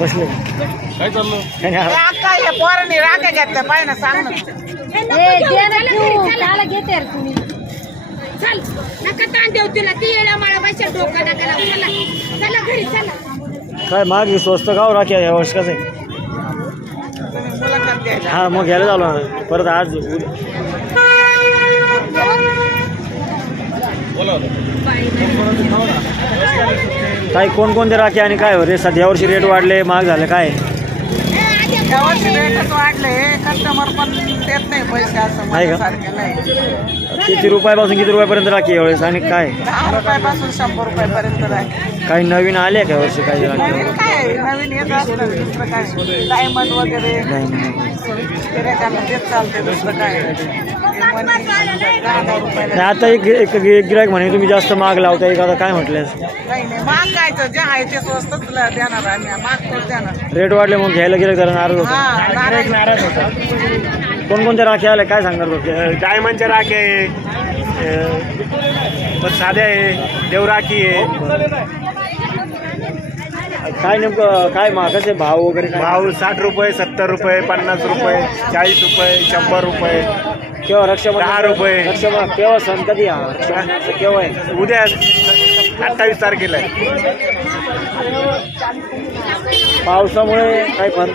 बसले काय चाललं? काय नाही. अक्का या पोरांनी राख्या घेतल्या पाहिजे ना सांग ना त्याला घेते तुम्ही चल नका ताण देऊ तिला ती येडा माळा बसल्या डोका नका लावू. चला चला घरी चला. काय माग स्वस्त गाव राख्या या वर्ष कसं आहे? मुलाखत द्यायला हा मग घ्यायला झालो ना परत आज काय कोणकोणते राखे आणि काय रे सध्या वर्षी रेट वाढले महाग झाले काय? यावर्षी रेटच वाढले कस्टमर पण देत नाही पैसे असं आहे का? माझ्यासारखे नाही. किती रुपयापासून किती रुपयापर्यंत राखी यावेळेस आणि काय 10 रुपयापासून 100 रुपयापर्यंत आहे. काही नवीन आले का वर्षी काही राखी? नवीन काय नवीन येत असतं दुसरं काय डायमंड वगैरे गिऱ्हाईकांना देत चालते दुसरं काय 10 रुपयाला आता एक गिरायक म्हणे तुम्ही जास्त महाग लावताय का? आता काय म्हटलं काही नाही महाग काय जे आहे ते स्वस्तच देणार आम्ही महाग थोडं देणार. रेट वाढले मग घ्यायला गिरायक जरा नाराज होतो. हा नाराज होता. कोणकोणत्या राखी आल्या काय सांगणार बघ? डायमंडच्या राखी आहे, पण साध्या आहे, देवराखी आहे. काय नेमकं काय महागाचे भाव वगैरे काय? भाव 60 रुपये, 70 रुपये, 50 रुपये, 40 रुपये, 100 रुपये. केव्हा रक्षाबंधन? 10 रुपये. रक्षाबंधन केव्हा सण कधी हा रक्षाबंधनाचं केव्हा आहे? उद्या 28 तारखेला आहे. पावसामुळे काय फरक?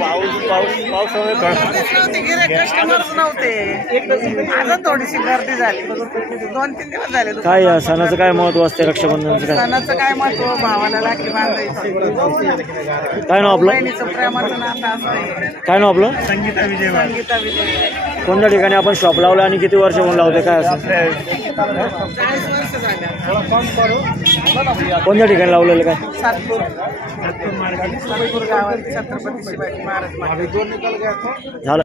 पावसामुळे नव्हते गिऱ्हाईक कस्टमरच नव्हते. आता थोडीशी गर्दी झाली 2-3 दिवस झाले. काय या सणाचं काय महत्व असते रक्षाबंधनाचं काय? सणाचं काय महत्व भावाला राखी बांधायची काय नाव आपलं? बहिणीचं प्रेमाचं नातं असतंय. काय नाव आपलं? संगीता विजय संगीता विजय कोणत्या ठिकाणी आपण शॉप लावलं आणि किती वर्ष म्हणून लावते काय असं? 40 वर्ष झाले. कोणत्या ठिकाणी लावलेलं काय? सातपूर गावात छत्रपती शिवाजी महाराज झालं